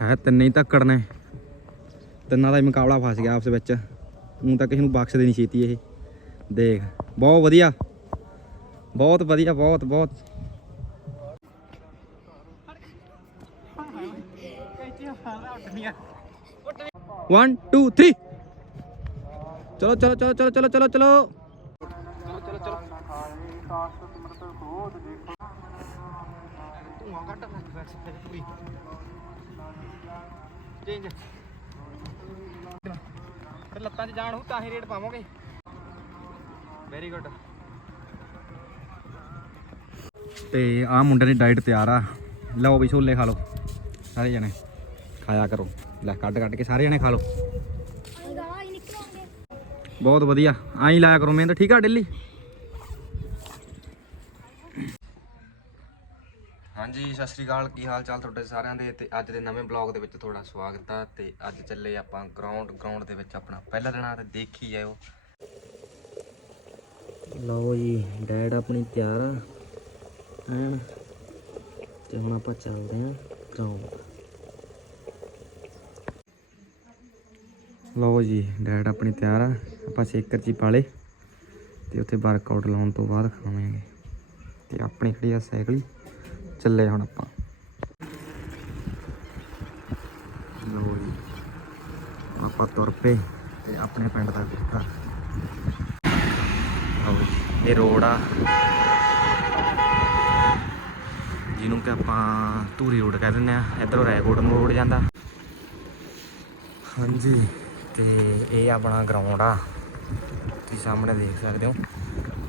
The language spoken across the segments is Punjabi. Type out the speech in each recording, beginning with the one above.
ਹੈ ਤਿੰਨੇ ਹੀ ਧੱਕੜ ਨੇ ਤਿੰਨਾਂ ਦਾ ਹੀ ਮੁਕਾਬਲਾ ਫਸ ਗਿਆ ਆਪਸ ਵਿੱਚ। ਹੁਣ ਤਾਂ ਕਿਸੇ ਨੂੰ ਬਖਸ਼ਦੇ ਨਹੀਂ ਛੇਤੀ ਇਹ। ਦੇਖ, ਬਹੁਤ ਵਧੀਆ। ਬਹੁਤ ਵਧੀਆ, ਬਹੁਤ ਬਹੁਤ। ਵਨ ਟੂ ਥ੍ਰੀ ਚਲੋ ਚਲੋ ਚਲੋ ਚਲੋ ਚਲੋ ਚਲੋ ਚਲੋ। ਧੂਆਂ ਘੱਟ ਪੂਰੀ ਚੇਂਜ ਫਿਰ ਲੱਤਾਂ 'ਚ ਜਾਣ ਹੋ ਤਾਂ ਹੀ ਰੇਟ ਪਾਵਾਂਗੇ। ਵੈਰੀ ਗੁੱਡ ਤੇ ਆਹ ਮੁੰਡੇ ਦੀ ਡਾਈਟ ਤਿਆਰ ਆ। ਲਓ ਵੀ ਛੋਲੇ ਖਾ ਲਓ ਸਾਰੇ ਜਣੇ। ਖਾਇਆ ਕਰੋ। ਲੈ ਕੱਢ ਕੱਢ ਕੇ ਸਾਰੇ ਜਣੇ ਖਾ ਲਓ। ਬਹੁਤ ਵਧੀਆ। ਆਈ ਲਾਇਆ ਕਰੋ ਮਿਹਨਤ। ਠੀਕ ਆ ਡੇਲੀ ਹਾਂਜੀ ਸਤਿ ਸ਼੍ਰੀ ਅਕਾਲ, ਕੀ ਹਾਲ ਚਾਲ ਤੁਹਾਡੇ ਸਾਰਿਆਂ ਦੇ? ਤੇ ਅੱਜ ਦੇ ਨਵੇਂ ਬਲੌਗ ਦੇ ਵਿੱਚ ਤੁਹਾਡਾ ਸਵਾਗਤ ਆ। ਤੇ ਅੱਜ ਚੱਲੇ ਆਪਾਂ ਗਰਾਊਂਡ ਗਰਾਊਂਡ ਦੇ ਵਿੱਚ ਆਪਣਾ ਪਹਿਲਾ ਦਿਨ ਆ ਤੇ ਦੇਖੀ ਜਾਇਓ। ਲਓ ਜੀ, ਡੈਡ ਆਪਣੀ ਤਿਆਰ ਆ ਐਨ ਤੇ ਹੁਣ ਆਪਾਂ ਚੱਲਦੇ ਆ ਗਰਾਊਂਡ ਲਓ ਜੀ, ਡੈਡ ਆਪਣੀ ਤਿਆਰ ਆ। ਆਪਾਂ ਸ਼ੇਕਰ ਜੀ ਪਾਲੇ, ਤੇ ਉੱਥੇ ਵਰਕਆਊਟ ਲਾਉਣ ਤੋਂ ਬਾਅਦ ਖਾਵਾਂਗੇ। ਤੇ ਆਪਣੀ ਖੜੀ ਆ ਸਾਈਕਲ। ਚੱਲੇ ਹੁਣ ਆਪਾਂ। ਲਓ ਜੀ ਆਪਾਂ ਤੁਰ ਪਏ ਤੇ ਆਪਣੇ ਪਿੰਡ ਦਾ ਕੁੱਤਾ ਇਹ ਰੋਡ ਆ। ਜਿਹਨੂੰ ਕਿ ਆਪਾਂ ਧੂਰੀ ਰੋਡ ਕਹਿ ਦਿੰਦੇ ਆ। ਇਧਰੋਂ ਰੈਕੋਟ ਨੂੰ ਰੋਡ ਜਾਂਦਾ। ਹਾਂਜੀ, ਤੇ ਇਹ ਆਪਣਾ ਗਰਾਊਂਡ ਆ। ਤੁਸੀਂ ਸਾਹਮਣੇ ਦੇਖ ਸਕਦੇ ਹੋ।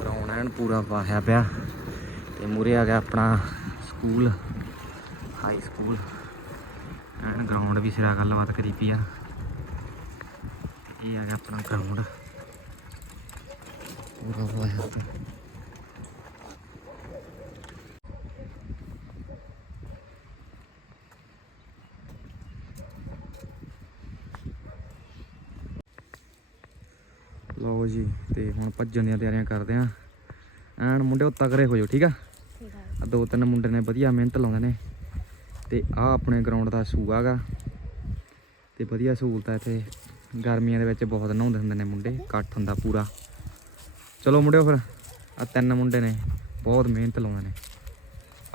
ਗਰਾਊਂਡ ਐਨ ਪੂਰਾ ਵਾਹਿਆ ਪਿਆ। ਤੇ ਮੂਰੇ ਆ ਗਿਆ ਆਪਣਾ school high school and ground ਵੀ ਸਿਰਾ ਗੱਲਬਾਤ ਕਰੀ ਪਈ ਆ। ਇਹ ਆ ਗਿਆ ਆਪਣਾ ਗਰਾਊਂਡ ਪੂਰਾ ਵਾਹਿਆ ਪਿਆ ਲਓ ਜੀ, ਤੇ ਹੁਣ ਭੱਜਣ ਦੀਆਂ ਤਿਆਰੀਆਂ ਕਰਦੇ ਆਂ। ਐਂਡ ਮੁੰਡੇ ਤਗੜੇ ਹੋ ਜਾਓ, ਠੀਕ ਆ? ਦੋ ਤਿੰਨ ਮੁੰਡੇ ਨੇ ਵਧੀਆ ਮਿਹਨਤ ਲਾਉਂਦੇ ਨੇ ਤੇ ਆ ਆਪਣੇ ਗਰਾਊਂਡ ਦਾ ਸੂਆ ਗਾ ਤੇ ਵਧੀਆ ਸਹੂਲਤ ਹੈ ਇੱਥੇ। ਗਰਮੀਆਂ ਦੇ ਵਿੱਚ ਬਹੁਤ ਨਹਾਉਂਦੇ ਹੁੰਦੇ ਨੇ ਮੁੰਡੇ, ਇਕੱਠ ਹੁੰਦਾ ਪੂਰਾ। ਚਲੋ ਮੁੰਡਿਓ ਫਿਰ ਆ ਤਿੰਨ ਮੁੰਡੇ ਨੇ, ਬਹੁਤ ਮਿਹਨਤ ਲਾਉਂਦੇ ਨੇ।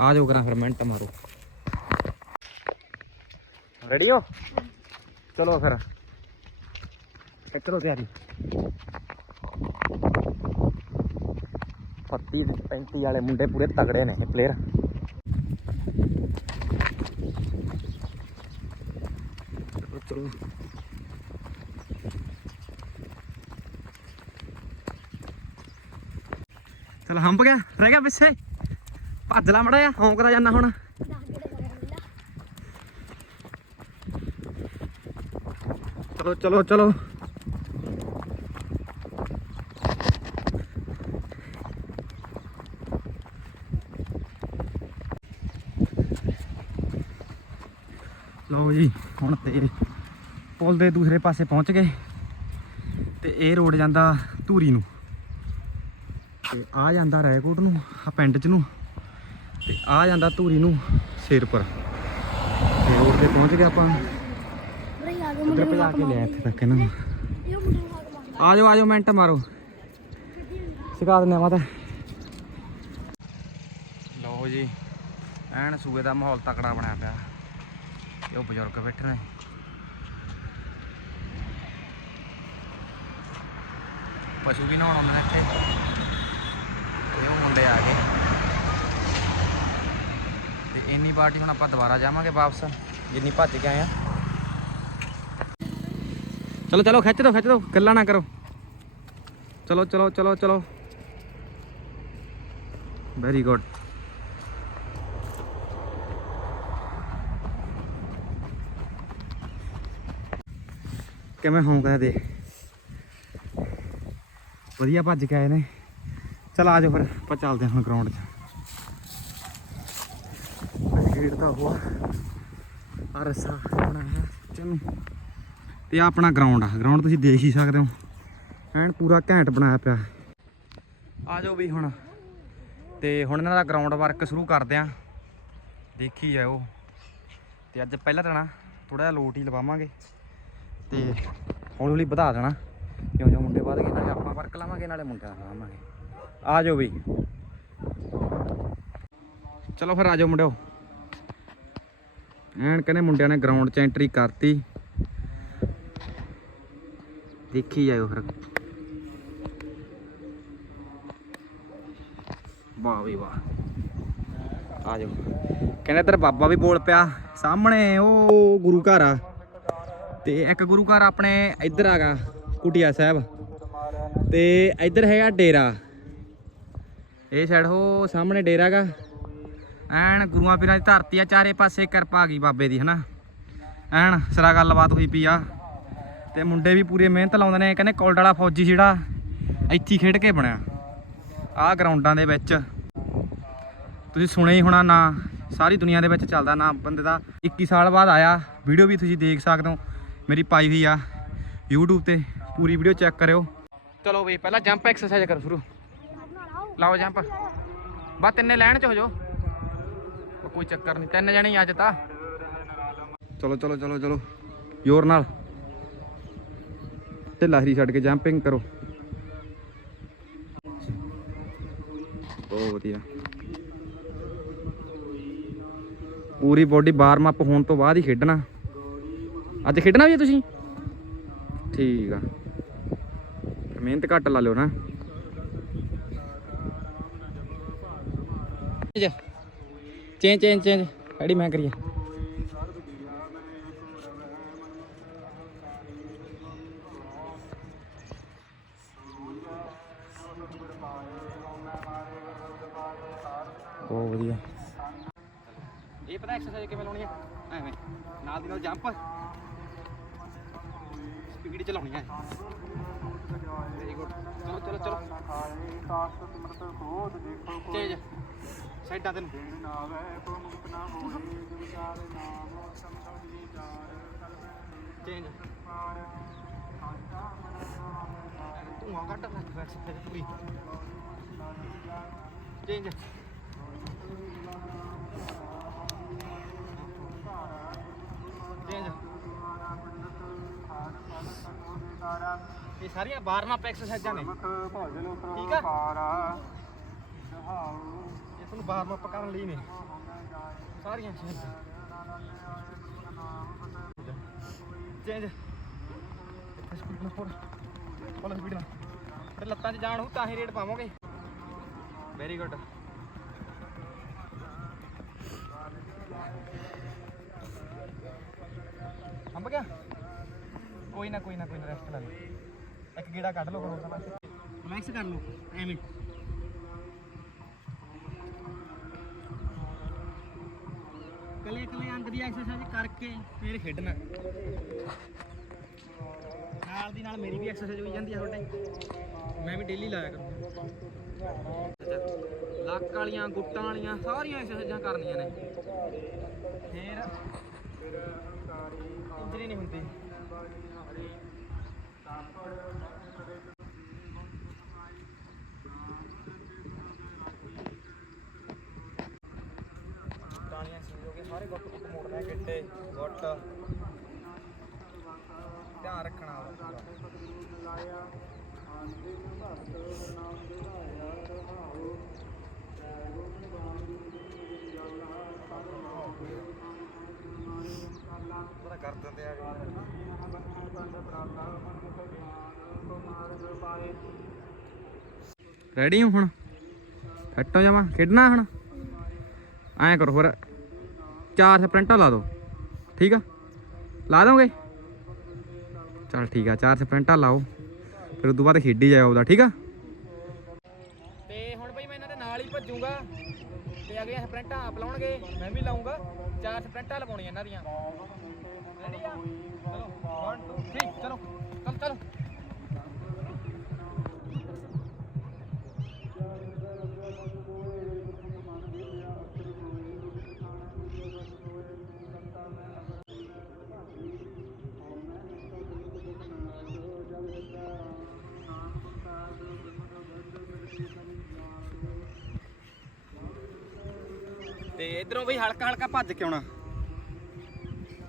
ਆ ਜਾਓ ਕਰਾਂ ਫਿਰ ਮਿੰਟ ਮਾਰੋ। ਰੈਡੀ ਹੋ? ਚਲੋ ਫਿਰ। ਕਰੋ ਤਿਆਰੀ। ਫੱਤੀ 35 ਵਾਲੇ ਮੁੰਡੇ ਪੂਰੇ ਤਗੜੇ ਨੇ ਇਹ ਪਲੇਅਰ ਚਲੋ ਚਲੋ ਚਲ ਹੰਪ ਗਿਆ, ਰਹਿ ਗਿਆ ਪਿੱਛੇ। ਭੱਜ ਲਾ ਮੜਾ ਜਾ ਹੌਂਕਦਾ ਜਾਂਦਾ ਹੁਣ। ਚਲੋ ਚਲੋ ਚਲੋ। ਲਓ ਜੀ, ਹੁਣ ਤੇ ਪੁਲ ਦੇ ਦੂਸਰੇ ਪਾਸੇ ਪਹੁੰਚ ਗਏ ਤੇ ਇਹ ਰੋਡ ਜਾਂਦਾ ਧੂਰੀ ਨੂੰ। ਤੇ ਆ ਜਾਂਦਾ ਰੈਕੋਟ ਨੂੰ, ਆ ਪਿੰਡ ਚ ਨੂੰ, ਤੇ ਆ ਜਾਂਦਾ ਧੂਰੀ ਨੂੰ ਸ਼ੇਰਪੁਰ। ਤੇ ਰੋਡ ਤੇ ਪਹੁੰਚ ਗਏ ਆਪਾਂ। ਬਰੇ ਆ ਭਜਾ ਕੇ ਲਿਆ ਇੱਥੇ ਤੱਕ ਇਹਨਾਂ ਨੂੰ। ਆ ਜਾਓ ਆ ਜਾਓ ਮਿੰਟ ਮਾਰੋ। ਸਿਖਾ ਦਿੰਦੇ ਆ ਮਾਤਾ। ਲਓ ਜੀ, ਐਨ ਸੂਏ ਦਾ ਮਾਹੌਲ ਤਕੜਾ ਬਣਿਆ ਪਿਆ। ਇਹ ਉਹ ਬਜ਼ੁਰਗ ਬੈਠੇ ਨੇ ਪਸ਼ੂ ਵੀ ਨਹਾਉਣ ਆਉਂਦੇ ਨੇ ਇੱਥੇ ਇਹ ਉਹ ਮੁੰਡੇ ਆ ਗਏ ਤੇ ਇੰਨੀ ਪਾਰਟੀ ਹੁਣ ਆਪਾਂ ਦੁਬਾਰਾ ਜਾਵਾਂਗੇ ਵਾਪਸ ਜਿੰਨੀ ਭੱਜ ਕੇ ਆਏ ਆ ਚਲੋ ਚਲੋ ਖਿੱਚ ਦੋ ਖਿੱਚ ਦੋ ਗੱਲਾਂ ਨਾ ਕਰੋ ਚਲੋ ਚਲੋ ਚਲੋ ਚਲੋ ਵੈਰੀ ਗੁੱਡ ਕਿਵੇਂ ਹੋਊਗਾ ਦੇ ਵਧੀਆ ਭੱਜ ਕੇ ਆਏ ਨੇ। ਚਲ ਆ ਜਾਓ ਫਿਰ, ਆਪਾਂ ਚੱਲਦੇ ਹਾਂ ਹੁਣ ਗਰਾਊਂਡ 'ਚ। ਗੇਟ ਤਾਂ ਹੋਆ ਆ। ਰਸਾ ਬਣਾਇਆ ਚਲੋ ਤੇ ਆ ਆਪਣਾ ਗਰਾਊਂਡ ਆ। ਗਰਾਊਂਡ ਤੁਸੀਂ ਦੇਖ ਹੀ ਸਕਦੇ ਹੋ। ਐਨ ਪੂਰਾ ਘੈਂਟ ਬਣਾਇਆ ਪਿਆ। ਆ ਜਾਓ ਵੀ ਹੁਣ। ਤੇ ਹੁਣ ਇਹਨਾਂ ਦਾ ਗਰਾਊਂਡ ਵਰਕ ਸ਼ੁਰੂ ਕਰਦੇ ਆ ਦੇਖੀ ਜਾਓ। ਤੇ ਅੱਜ ਪਹਿਲਾ ਦਿਨ ਆ ਥੋੜਾ ਜਿਹਾ ਲੋਟ ਹੀ ਲਵਾਵਾਂਗੇ। ਤੇ ਹੌਲੀ ਹੌਲੀ ਵਧਾ ਦੇਣਾ। ਜਿਉਂ ਜਿਉਂ ਮੁੰਡੇ ਵੱਧ ਗਏ, ਨਾਲੇ ਆਪਾਂ ਵਰਕ ਲਾਵਾਂਗੇ, ਨਾਲੇ ਮੁੰਡਿਆਂ ਦਾ ਲਾਵਾਂਗੇ। ਆ ਜਾਓ ਬਈ। ਚਲੋ ਫਿਰ ਆ ਜਾਓ ਮੁੰਡਿਓ। ਐਨ ਕਹਿੰਦੇ ਮੁੰਡਿਆਂ ਨੇ ਗਰਾਊਂਡ 'ਚ ਐਂਟਰੀ ਕਰਤੀ। ਦੇਖੀ ਜਾਇਓ ਫਿਰ। ਵਾਹ ਵੀ ਵਾਹ। ਆ ਜਾਓ। ਕਹਿੰਦੇ ਤੇਰਾ ਬਾਬਾ ਵੀ ਬੋਲ ਪਿਆ। ਸਾਹਮਣੇ, ਉਹ ਗੁਰੂ ਘਰ ਆ। ਤੇ ਇੱਕ ਗੁਰੂ ਘਰ ਆਪਣੇ ਇੱਧਰ ਆਗਾ ਕੁਟਿਆ ਸਾਹਿਬ। ਤੇ ਇੱਧਰ ਹੈਗਾ ਡੇਰਾ। ਇਹ ਸਾਈਡ ਹੋ ਸਾਹਮਣੇ ਡੇਰਾ ਗਾ। ਐਨ ਗੁਰੂਆਂ ਪੀਰਾਂ ਦੀ ਧਰਤੀ ਆ, ਚਾਰੇ ਪਾਸੇ ਕਿਰਪਾ ਗਈ ਬਾਬੇ ਦੀ, ਹਨਾ। ਐਨ ਸਿਰਾ ਗੱਲਬਾਤ ਹੋਈ ਪਈ ਆ। ਤੇ ਮੁੰਡੇ ਵੀ ਪੂਰੀ ਮਿਹਨਤ ਲਾਉਂਦੇ ਨੇ, ਕਹਿੰਦੇ ਕੋਲਡ ਵਾਲਾ ਫੌਜੀ ਜਿਹੜਾ, ਇੱਥੇ ਖੇਡ ਕੇ ਬਣਿਆ। ਆਹ ਗਰਾਊਂਡਾਂ ਦੇ ਵਿੱਚ। ਤੁਸੀਂ ਸੁਣਿਆ ਹੀ ਹੋਣਾ ਨਾ, ਸਾਰੀ ਦੁਨੀਆ ਦੇ ਵਿੱਚ ਚੱਲਦਾ ਨਾ। ਬੰਦੇ ਦਾ 21 ਸਾਲ ਬਾਅਦ ਆਇਆ। ਵੀਡੀਓ ਵੀ ਤੁਸੀਂ ਦੇਖ ਸਕਦੇ ਹੋ। ਮੇਰੀ ਪਾਈ ਵੀ ਆ YouTube ਤੇ। ਪੂਰੀ ਵੀਡੀਓ ਚੈੱਕ ਕਰਿਓ। ਚਲੋ ਬਈ, ਪਹਿਲਾਂ ਜੰਪ ਐਕਸਰਸਾਈਜ਼ ਕਰੋ ਸ਼ੁਰੂ। ਲਾਓ ਜੰਪ ਬਾ ਤਿੰਨੇ ਲੈਣ ਚ ਹੋ ਜਾਓ। ਕੋਈ ਚੱਕਰ ਨਹੀਂ ਤਿੰਨ ਜਣੇ ਹੀ ਅੱਜ ਤਾਂ। ਚਲੋ ਚਲੋ ਚਲੋ ਚਲੋ। ਜ਼ੋਰ ਨਾਲ। ਤੇ ਲਾਹਰੀ ਛੱਡ ਕੇ ਜੰਪਿੰਗ ਕਰੋ। ਬਹੁਤ ਵਧੀਆ। ਪੂਰੀ ਬੋਡੀ ਵਾਰਮ ਅਪ ਹੋਣ ਤੋਂ ਬਾਅਦ ਹੀ ਖੇਡਣਾ। ਅੱਜ ਖੇਡਣਾ ਵੀ ਹੈ ਤੁਸੀਂ? ਠੀਕ ਆ। ਮਿਹਨਤ ਘੱਟ ਲਾ ਲਿਓ ਨਾ। ਚੇਂਜ। ਚੇਂਜ ਚੇਂਜ ਐਡੀ ਮੈਂ ਕਰੀਏ। ਬਹੁਤ ਵਧੀਆ। ਇਹ ਪਤਾ ਐਕਸਰਸਾਈਜ਼ ਕਿਵੇਂ ਲਾਉਣੀ ਹੈ ਐਵੇਂ। ਨਾਲ ਦੀ ਨਾਲ ਜੰਪ ਸਪੀਡ ਚਲਾਉਣੀ ਲਾਉਣੀ ਹੈ। ਵੈਰੀ ਗੁੱਡ ਚਲੋ ਚਲੋ ਚਲੋ। ਚੇਂਜ ਸਾਈਡਾਂ ਤੇ ਨੂੰ। ਚੇਂਜ ਧੂਆਂ ਕੱਢ ਰੱਖ ਐਕਸਰਸਾਈਜ਼ ਪੂਰੀ। ਚੇਂਜ ਚੇਂਜ ਇਹ ਸਾਰੀਆਂ ਅਪ ਐਕਸਰਸਾਈਜ਼ਾਂ ਨੇ। ਠੀਕ ਆ? ਇਹ ਤੁਹਾਨੂੰ ਵਾਰਮ ਅਪ ਕਰਨ ਲਈ ਨੇ। ਸਾਰੀਆਂ ਚੇਂਜ। ਸਪੀਡ ਨਾਲ ਫੋੜ ਫੁੱਲ ਸਪੀਡ ਨਾਲ ਤੇ ਲੱਤਾਂ 'ਚ ਜਾਣ ਹੋ ਤਾਂ ਹੀ ਰੇਟ ਪਾਵਾਂਗੇ। ਵੈਰੀ ਗੁੱਡ ਅੰਬ ਗਿਆ ਕੋਈ ਨਾ ਕੋਈ ਨਾ ਕੋਈ ਨਾ ਰੈਸਟ ਲੈ ਲਓ। ਇੱਕ ਗੇੜਾ ਕੱਢ ਲਓ ਹੋਰ ਤਾਂ ਰਿਲੈਕਸ ਕਰ ਲਓ ਐਵੇਂ ਕਲੇ ਕਲੇ ਅੰਗ ਦੀ ਐਕਸਰਸਾਈਜ਼ ਕਰਕੇ ਫਿਰ ਖੇਡਣਾ। ਨਾਲ ਦੀ ਨਾਲ ਮੇਰੀ ਵੀ ਐਕਸਰਸਾਈਜ਼ ਹੋਈ ਜਾਂਦੀ ਆ ਤੁਹਾਡੇ। ਮੈਂ ਵੀ ਡੇਲੀ ਲਾਇਆ ਕਰੂੰਗਾ। ਲੱਕ ਵਾਲੀਆਂ, ਗੁੱਟਾਂ ਵਾਲੀਆਂ ਸਾਰੀਆਂ ਐਕਸਰਸਾਈਜ਼ਾਂ ਕਰਨੀਆਂ ਨੇ। ਫਿਰ ਇੰਜਰੀ ਨਹੀਂ ਹੁੰਦੀ। ਟਾਣੀਆਂ ਸੀ ਹੋ ਗਏ ਸਾਰੇ ਗੁੱਟ ਗੁੱਟ ਮੋੜਨੇ ਗਿੱਟੇ, ਗੁੱਟ ਧਿਆਨ ਰੱਖਣਾ ਉਹਦਾ ਪੂਰਾ। ਉਹਦਾ ਕਰ ਦਿੰਦੇ ਆ ਰੈਡੀ ਹੋ ਹੁਣ? ਫਿੱਟ ਹੋ ਜਾਵਾਂ? ਖੇਡਣਾ ਹੁਣ? ਐਂ ਕਰੋ ਫਿਰ। ਚਾਰ ਸਪ੍ਰਿੰਟਾਂ ਲਾ ਦਿਓ। ਠੀਕ ਆ? ਲਾ ਦੋਗੇ? ਚਲ ਠੀਕ ਆ, ਚਾਰ ਸਪ੍ਰਿੰਟਾਂ ਲਾਓ। ਫਿਰ ਉਦੋਂ ਬਾਅਦ ਖੇਡੀ ਜਾਓ ਉਹਦਾ ਠੀਕ ਆ ਤੇ ਹੁਣ ਬਈ ਮੈਂ ਇਹਨਾਂ ਦੇ ਨਾਲ ਹੀ ਭੱਜੂਗਾ ਤੇ ਅਗਲੀਆਂ ਸਪ੍ਰਿੰਟਾਂ ਆਪ ਲਾਉਣਗੇ, ਮੈਂ ਵੀ ਲਾਉਂਗਾ ਚਾਰ ਸਪ੍ਰਿੰਟਾਂ ਲਵਾਉਣੀਆਂ ਇਹਨਾਂ ਦੀਆਂ। ਰੈਡੀ ਆ? ਚਲੋ 1 2 3 ਚਲੋ। ਚੱਲ, ਚਲੋ। ਇਧਰੋਂ ਬਈ ਹਲਕਾ ਹਲਕਾ ਭੱਜ ਕੇ ਆਉਣਾ।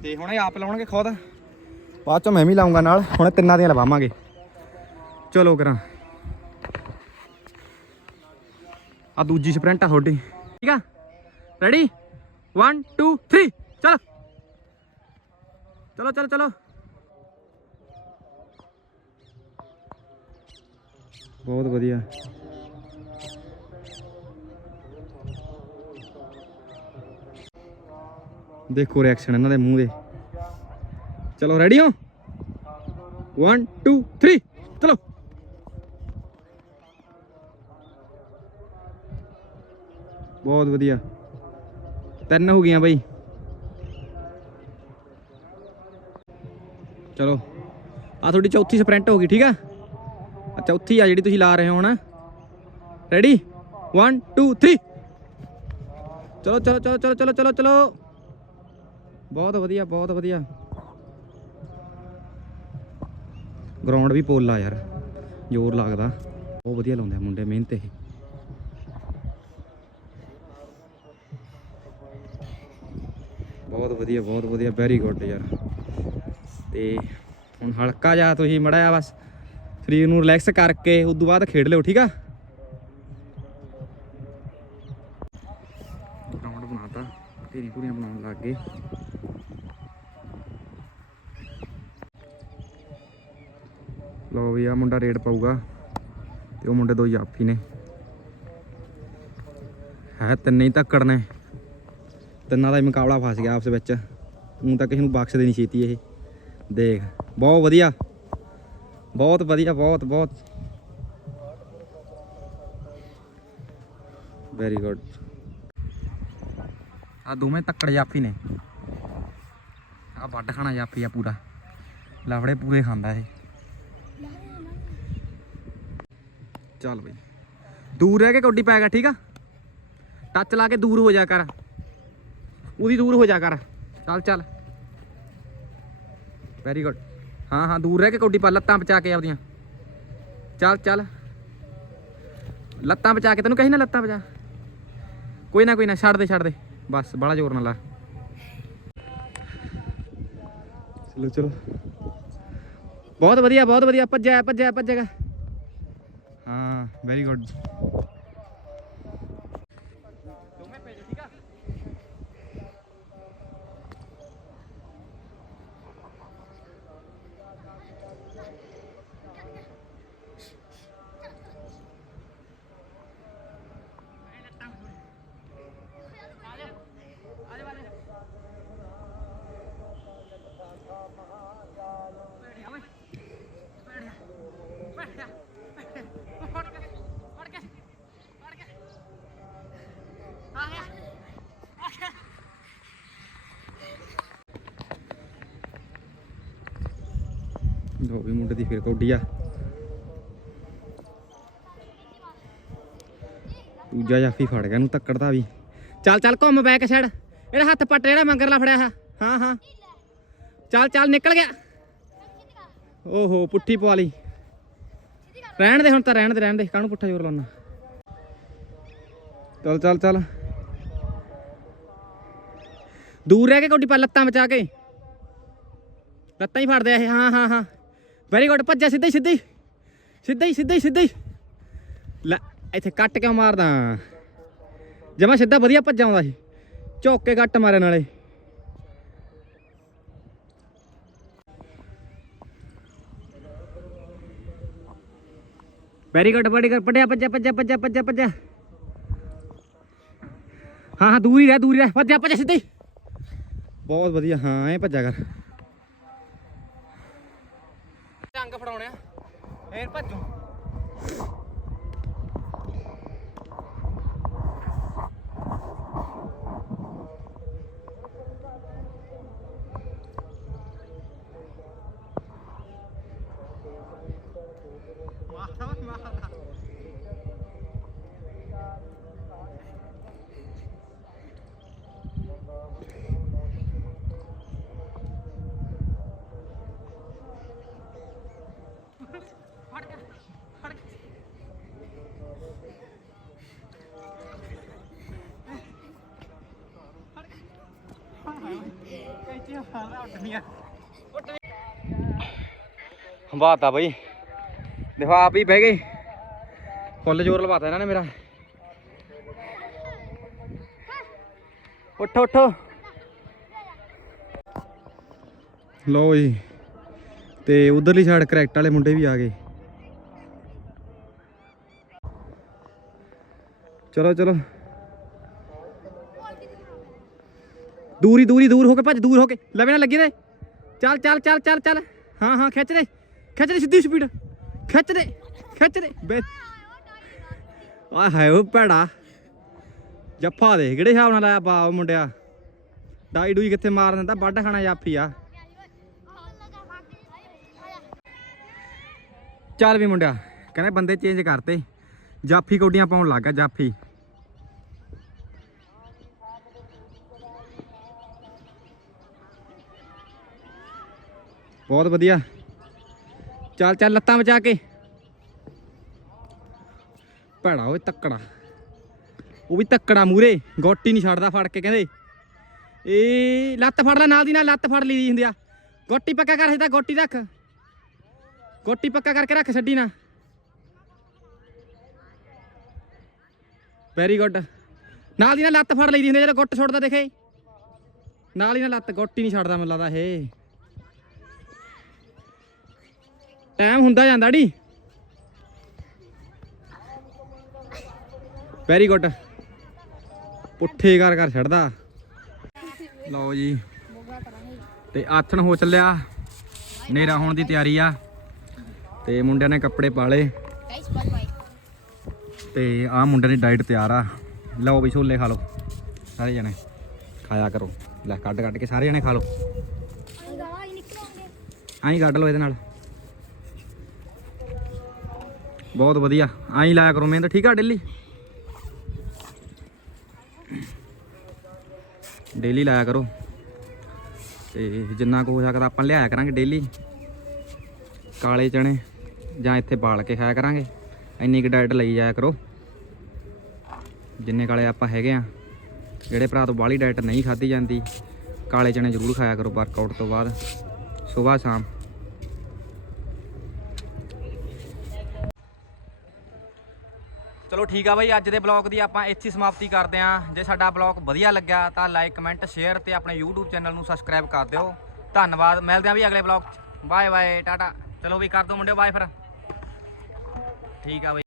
ਤੇ ਹੁਣ ਇਹ ਆਪ ਲਾਉਣਗੇ ਖੁਦ। ਬਾਅਦ ਚੋਂ ਮੈਂ ਵੀ ਲਾਉਂਗਾ ਨਾਲ, ਹੁਣ ਤਿੰਨਾਂ ਦੀਆਂ ਲਵਾਵਾਂਗੇ। ਚਲੋ ਕਰਾਂ। ਆ ਦੂਜੀ ਸਪ੍ਰਿੰਟ ਆ ਤੁਹਾਡੀ। ਠੀਕ ਆ? ਰੈਡੀ 1 2 3 ਚਲੋ। ਚਲੋ ਚਲੋ ਚਲੋ। ਬਹੁਤ ਵਧੀਆ। ਦੇਖੋ ਰਿਐਕਸ਼ਨ ਇਹਨਾਂ ਦੇ ਮੂੰਹ ਦੇ। ਚਲੋ ਰੈਡੀ ਹੋ? 1 2 3 ਚਲੋ। ਬਹੁਤ ਵਧੀਆ। ਤਿੰਨ ਹੋ ਗਈਆਂ ਬਾਈ। ਚਲੋ ਆ ਤੁਹਾਡੀ ਚੌਥੀ ਸਪ੍ਰਿੰਟ ਹੋ ਗਈ, ਠੀਕ ਆ? ਚੌਥੀ ਆ ਜਿਹੜੀ ਤੁਸੀਂ ਲਾ ਰਹੇ ਹੋ ਹੁਣ। ਰੈਡੀ 1 2 3 ਚਲੋ ਚਲੋ ਚਲੋ ਚਲੋ ਚਲੋ ਚਲੋ ਚਲੋ। ਬਹੁਤ ਵਧੀਆ ਬਹੁਤ ਵਧੀਆ। ਗਰਾਊਂਡ ਵੀ ਪੋਲ ਆ ਯਾਰ, ਜ਼ੋਰ ਲੱਗਦਾ। ਬਹੁਤ ਵਧੀਆ ਲਾਉਂਦੇ ਮੁੰਡੇ, ਮਿਹਨਤ ਇਹ। ਬਹੁਤ ਵਧੀਆ ਬਹੁਤ ਵਧੀਆ ਵੈਰੀ ਗੁੱਡ ਯਾਰ। ਤੇ ਹੁਣ ਹਲਕਾ ਜਾ ਤੁਸੀਂ ਮੜਿਆ ਬਸ, ਸਰੀਰ ਨੂੰ ਰਿਲੈਕਸ ਕਰਕੇ ਉਸ ਤੋਂ ਬਾਅਦ ਖੇਡ ਲਿਓ, ਠੀਕ ਆ ਗਰਾਊਂਡ ਬਣਾਤਾ ਢੇਰੀ ਪੂਰੀਆਂ ਬਣਾਉਣ ਲੱਗ ਗਏ ਲਓ ਵੀ ਆ ਮੁੰਡਾ ਰੇਡ ਪਾਊਗਾ ਤੇ ਉਹ ਮੁੰਡੇ ਦੋ ਜਾਫੀ ਨੇ। ਹੈ ਤਿੰਨੇ ਹੀ ਧੱਕੜ ਨੇ। ਤਿੰਨਾਂ ਦਾ ਹੀ ਮੁਕਾਬਲਾ ਫਸ ਗਿਆ ਆਪਸ ਵਿੱਚ। ਹੁਣ ਤਾਂ ਕਿਸੇ ਨੂੰ ਬਖਸ਼ਦੇ ਨਹੀਂ ਛੇਤੀ ਇਹ। ਦੇਖ, ਬਹੁਤ ਵਧੀਆ। ਬਹੁਤ ਵਧੀਆ, ਬਹੁਤ ਬਹੁਤ। ਵੈਰੀ ਗੁੱਡ ਆ ਦੋਵੇਂ ਤੱਕੜ ਜਾਫੀ ਨੇ। ਆ ਵੱਡ ਖਾਣਾ ਜਾਫੀ ਆ ਪੂਰਾ। ਲਫੜੇ ਪੂਰੇ ਖਾਂਦਾ ਇਹ। ਚੱਲ ਬਈ। ਦੂਰ ਰਹਿ ਕੇ ਕੌਡੀ ਪੈ ਗਿਆ, ਠੀਕ ਆ? ਟੱਚ ਲਾ ਕੇ ਦੂਰ ਹੋ ਜਾ ਕਰ। ਉਹਦੀ ਦੂਰ ਹੋ ਜਾ ਕਰ। ਚੱਲ ਚੱਲ। ਵੈਰੀ ਗੁੱਡ ਹਾਂ ਹਾਂ, ਦੂਰ ਰਹਿ ਕੇ ਕੌਡੀ ਪਾ, ਲੱਤਾਂ ਬਚਾ ਕੇ ਆਪਦੀਆਂ। ਚੱਲ ਚੱਲ। ਲੱਤਾਂ ਬਚਾ ਕੇ, ਤੈਨੂੰ ਕਹੀ ਨਾ ਲੱਤਾਂ ਬਚਾ। ਕੋਈ ਨਾ ਕੋਈ ਨਾ, ਛੱਡ ਦੇ ਛੱਡ ਦੇ। ਬਸ ਬੜਾ ਜ਼ੋਰ ਨਾਲ ਲਾ। ਚਲੋ ਚਲੋ। ਬਹੁਤ ਵਧੀਆ ਬਹੁਤ ਵਧੀਆ। ਭੱਜਿਆ ਭੱਜਿਆ, ਭੱਜੇਗਾ। ਹਾਂ ਵੈਰੀ ਗੁੱਡ ਲੋ ਵੀ ਮੁੰਡੇ ਦੀ, ਫਿਰ ਕੌਡੀ ਆ। ਦੂਜਾ ਜਾਫੀ ਫੜ ਗਿਆ ਨੂੰ ਤੱਕੜਦਾ ਵੀ। ਚੱਲ ਚੱਲ ਘੁੰਮ ਬੈਕ ਸਾਈਡ ਇਹਦਾ ਹੱਥ ਪੱਟ, ਜਿਹੜਾ ਮੰਗਰਲਾ ਫੜਿਆ ਹਾਂ। ਹਾਂ ਚੱਲ ਚੱਲ, ਨਿਕਲ ਗਿਆ। ਓਹੋ, ਪੁੱਠੀ ਪਵਾ ਲਈ। ਰਹਿਣ ਦੇ ਹੁਣ ਤਾਂ, ਰਹਿਣ ਦੇ ਰਹਿਣ ਦੇ। ਕਾਹਨੂੰ ਪੁੱਠਾ ਜ਼ੋਰ ਲਾਉਣਾ? ਚੱਲ ਚੱਲ ਚੱਲ। ਦੂਰ ਰਹਿ ਕੇ ਕੌਡੀ ਪਾ, ਲੱਤਾਂ ਬਚਾ ਕੇ। ਲੱਤਾਂ ਹੀ ਫੜਦੇ ਆ ਇਹ। ਹਾਂ ਹਾਂ ਹਾਂ। ਵੈਰੀ ਗੁੱਡ ਭੱਜਿਆ ਸਿੱਧਾ ਹੀ ਸਿੱਧਾ। ਹੀ ਸਿੱਧਾ ਹੀ ਸਿੱਧਾ ਹੀ ਸਿੱਧਾ। ਹੀ ਲੈ, ਇੱਥੇ ਕੱਟ ਕਿਉਂ ਮਾਰਦਾ? ਜਮਾ ਸਿੱਧਾ ਵਧੀਆ ਭੱਜਾ ਆਉਂਦਾ ਸੀ। ਝੋਕ ਕੇ ਕੱਟ ਮਾਰੇ ਨਾਲੇ। ਵੈਰੀ ਗੁੱਡ ਵੈਰੀ ਗੁੱਡ ਪੱਜਿਆ ਭੱਜਿਆ ਭੱਜਿਆ ਭੱਜਿਆ ਭੱਜਿਆ ਭੱਜਿਆ। ਹਾਂ ਹਾਂ, ਦੂਰ ਰਹਿ, ਦੂਰੀ ਰਹਿ। ਭੱਜਿਆ ਭੱਜਿਆ, ਸਿੱਧਾ। ਬਹੁਤ ਵਧੀਆ। ਹਾਂ ਇਹ ਭੱਜਿਆ ਕਰ। ਰੰਗ ਫੜਾਉਣਿਆ ਫੇਰ ਭੱਜੂ। ਹੰਬਾਤਾ ਬਈ। ਦੇਖੋ, ਆਪ ਹੀ ਬਹਿ ਗਏ। ਫੁੱਲ ਜ਼ੋਰ ਲਵਾਤਾ ਇਹਨਾਂ ਨੇ ਮੇਰਾ। ਉੱਠ ਉੱਠ। ਲਓ ਜੀ। ਤੇ ਉਧਰਲੀ ਸਾਈਡ ਕਰੈਕਟ ਵਾਲੇ ਮੁੰਡੇ ਵੀ ਆ ਗਏ। ਚਲੋ ਚਲੋ। ਦੂਰੀ ਦੂਰੀ, ਦੂਰ ਹੋ ਕੇ ਭੱਜ, ਦੂਰ ਹੋ ਕੇ। ਲਵੇ ਨਾ ਲੱਗੇ ਦੇ ਚੱਲ ਚੱਲ ਚੱਲ ਚੱਲ ਚੱਲ। ਹਾਂ ਹਾਂ, ਖਿੱਚ ਦੇ। ਖਿੱਚ ਦੇ ਸਿੱਧੀ ਸਪੀਡ ਖਿੱਚ ਦੇ ਖਿੱਚ ਦੇ। ਆ ਹੈ ਉਹ ਭੈੜਾ। ਜੱਫਾ ਦੇ, ਕਿਹੜੇ ਹਿਸਾਬ ਨਾਲ ਆਇਆ ਬਾ ਉਹ ਮੁੰਡਿਆ? ਡਾਈ ਡੂਈ ਕਿੱਥੇ ਮਾਰ ਦਿੰਦਾ? ਵੱਢ ਖਾਣਾ ਜਾਫੀ ਆ। ਚੱਲ ਵੀ ਮੁੰਡਿਆ, ਕਹਿੰਦੇ ਬੰਦੇ ਚੇਂਜ ਕਰਤੇ। ਜਾਫੀ ਕੌਡੀਆਂ ਪਾਉਣ ਲੱਗਾ ਜਾਫੀ। ਬਹੁਤ ਵਧੀਆ। ਚੱਲ ਚੱਲ ਲੱਤਾਂ ਬਚਾ ਕੇ। ਭੈੜਾ ਓਏ ਤੱਕੜਾ। ਉਹ ਵੀ ਤੱਕੜਾ ਮੂਰੇ, ਗੋਟੀ ਨਹੀਂ ਛੱਡਦਾ ਫੜ ਕੇ ਕਹਿੰਦੇ। ਏ, ਲੱਤ ਫੜ ਲੈ, ਨਾਲ ਦੀ ਨਾਲ ਲੱਤ ਫੜ ਲਈ ਹੁੰਦੀ ਆ। ਗੋਟੀ ਪੱਕਾ ਕਰ ਸਿੱਧਾ ਗੋਟੀ ਰੱਖ। ਗੋਟੀ ਪੱਕਾ ਕਰਕੇ ਰੱਖ ਛੱਡੀ ਨਾ। ਵੈਰੀ ਗੁੱਡ ਨਾਲ ਦੀ ਨਾਲ ਲੱਤ ਫੜ ਲਈ ਦੀ ਹੁੰਦੀ ਜਦੋਂ ਗੁੱਟ ਛੁੱਟਦਾ ਦੇਖੇ। ਨਾਲ ਹੀ ਨਾਲ ਲੱਤ ਗੋਟੀ ਨਹੀਂ ਛੱਡਦਾ ਮੈਨੂੰ ਲੱਗਦਾ ਇਹ ਟਾਈਮ ਹੁੰਦਾ ਜਾਂਦਾ ਡੀ ਵੈਰੀ ਗੁੱਡ ਪੁੱਠੇ ਕਰ ਕਰ ਛੱਡਦਾ। ਲਓ ਜੀ। ਤੇ ਆਥਣ ਹੋ ਚੱਲਿਆ। ਹਨੇਰਾ ਹੋਣ ਦੀ ਤਿਆਰੀ ਆ। ਤੇ ਮੁੰਡਿਆਂ ਨੇ ਕੱਪੜੇ ਪਾ ਲਏ ਤੇ ਆਹ ਮੁੰਡੇ ਦੀ ਡਾਈਟ ਤਿਆਰ ਆ। ਲਓ ਵੀ ਛੋਲੇ ਖਾ ਲਓ। ਸਾਰੇ ਜਣੇ ਖਾਇਆ ਕਰੋ। ਲੈ ਕੱਢ ਕੱਢ ਕੇ ਸਾਰੇ ਜਣੇ ਖਾ ਲਓ। ਆਹੀਂ ਕੱਢ ਲਓ ਇਹਦੇ ਨਾਲ। ਬਹੁਤ ਵਧੀਆ। ਆਹੀਂ ਲਾਇਆ ਕਰੋ ਮਿਹਨਤ, ਠੀਕ ਆ ਡੇਲੀ? ਡੇਲੀ ਲਾਇਆ ਕਰੋ। ਤੇ ਜਿੰਨਾ ਕੁ ਹੋ ਸਕਦਾ ਆਪਾਂ ਲਿਆਇਆ ਕਰਾਂਗੇ ਡੇਲੀ। ਕਾਲੇ ਚਣੇ ਜਾਂ ਇੱਥੇ ਬਾਲ ਕੇ ਖਾਇਆ ਕਰਾਂਗੇ। ਇੰਨੀ ਕੁ ਡਾਈਟ ਲਈ ਜਾਇਆ ਕਰੋ। ਜਿੰਨੇ ਕਾਲੇ ਆਪਾਂ ਹੈਗੇ ਆ, ਜਿਹੜੇ ਭਰਾ ਤੋਂ ਬਾਹਲੀ ਡਾਈਟ ਨਹੀਂ ਖਾਧੀ ਜਾਂਦੀ, ਕਾਲੇ ਚਣੇ ਜ਼ਰੂਰ ਖਾਇਆ ਕਰੋ ਵਰਕਆਊਟ ਤੋਂ ਬਾਅਦ। ਸਵੇਰ ਸ਼ਾਮ। ਚਲੋ ਠੀਕ ਆ ਬਾਈ, ਅੱਜ ਦੇ ਬਲੌਗ ਦੀ ਆਪਾਂ ਇੱਥੇ ਸਮਾਪਤੀ ਕਰਦੇ ਆਂ ਜੇ ਸਾਡਾ ਬਲੌਗ ਵਧੀਆ ਲੱਗਿਆ ਤਾਂ ਲਾਈਕ, ਕਮੈਂਟ, ਸ਼ੇਅਰ ਤੇ ਆਪਣੇ YouTube ਚੈਨਲ ਨੂੰ ਸਬਸਕ੍ਰਾਈਬ ਕਰ ਦਿਓ। ਧੰਨਵਾਦ, ਮਿਲਦੇ ਆਂ ਵੀ ਅਗਲੇ ਬਲੌਗ 'ਚ। Bye bye, tata. ਚਲੋ ਵੀ ਕਰ ਦਿਓ ਮੁੰਡਿਓ, ਬਾਏ ਫਿਰ। ਠੀਕ ਆ ਬਾਈ।